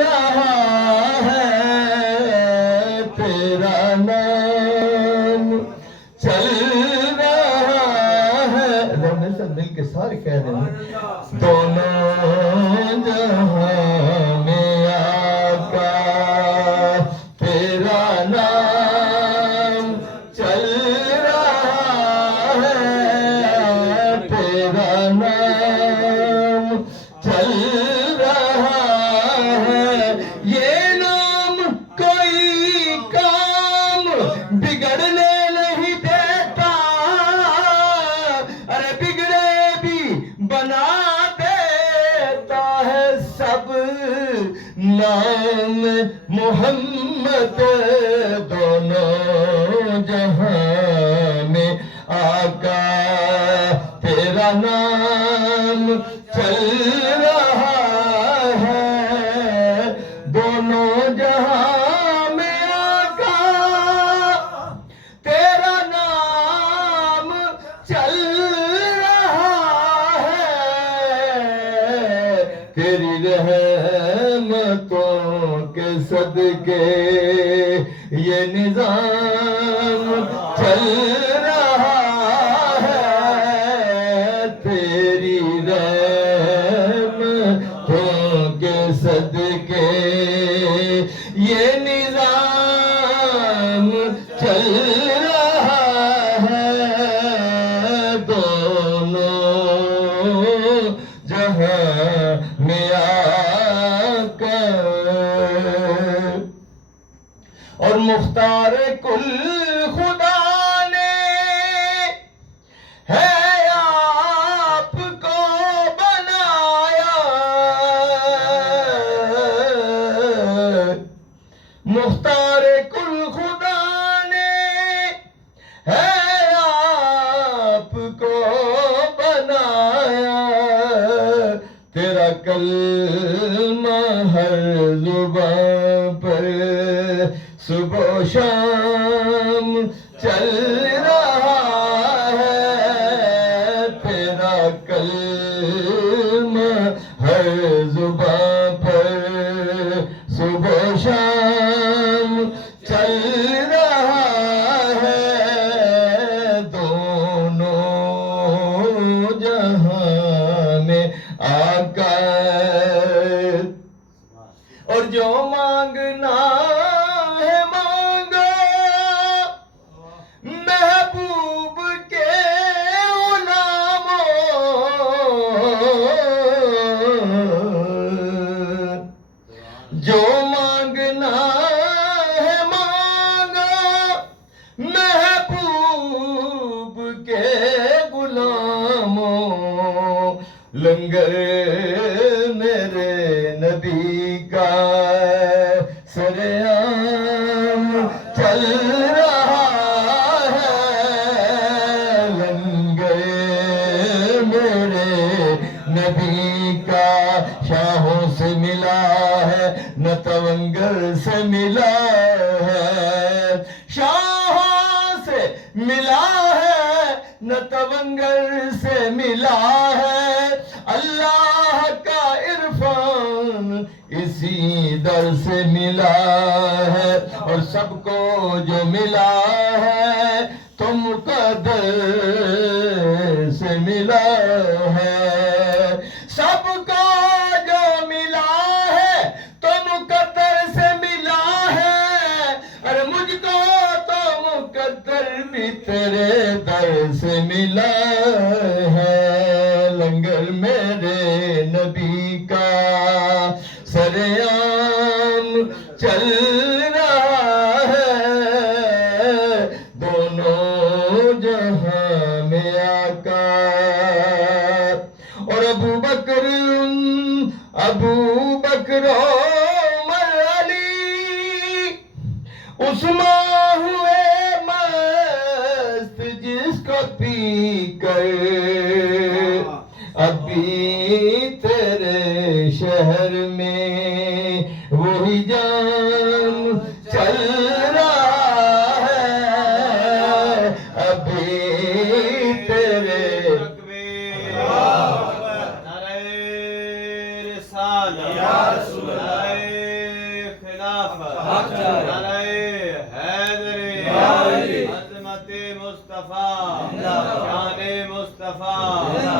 رہا ہے تیرا نام چل رہا ہے. رونے سے مل کے سارے کہہ دیں دونوں جہاں میں آقا تیرا نام چل رہا ہے تیرا نام چل رہا ہے. یہ نام کوئی کام بگڑنے نہیں دیتا ارے بگڑے بھی بنا دیتا ہے. سب نام محمد دونوں جہاں میں آقا تیرا نام چل رہا ہے دونوں جہاں میں آقا تیرا نام چل رہا ہے. تیری رحمتوں کے صدقے یہ نظام چل رہا ہے. تیری رحمتوں کے صدقے یہ نظام چل رہا ہے دونوں جہاں میں آقا. اور مختار کل خدا نے ہے آپ کو بنایا. مختار کل خدا نے ہے آپ کو بنایا. تیرا کلمہ ہر زبان پر صبح و شام چل رہا ہے. تیرا کلمہ ہر زبان پر صبح و شام چل رہا ہے دونوں جہاں میں آقا. اور جو مانگنا ہے مانگو محبوب کے غلاموں. جو مانگنا ہے مانگو محبوب کے غلاموں. لنگر میرے نبی کا سرعام چل رہا ہے. لنگر میرے نبی کا شاہوں سے ملا ہے نہ تونگر سے ملا ہے. شاہوں سے ملا ہے نہ تونگر سے ملا ہے. اللہ کا عرفان اسی در سے ملا ہے. اور سب کو جو ملا ہے تو مقدر سے ملا ہے. سب کو جو ملا ہے تو مقدر سے ملا ہے. اور مجھ کو تو مقدر بھی تیرے در سے ملا ہے. لنگر میرے نبی کا سرعام چل رہا ہے دونوں جہاں میں آقا. اور ابو بکر عمر علی عثمان ہوئے مست جس کو پی کر ابھی تیرے شہر میں وہی جان چل رہا ہے. ابھی تیرے یا رسول اللہ نعرہ حیدری، عظمت مصطفیٰ، شان مصطفیٰ.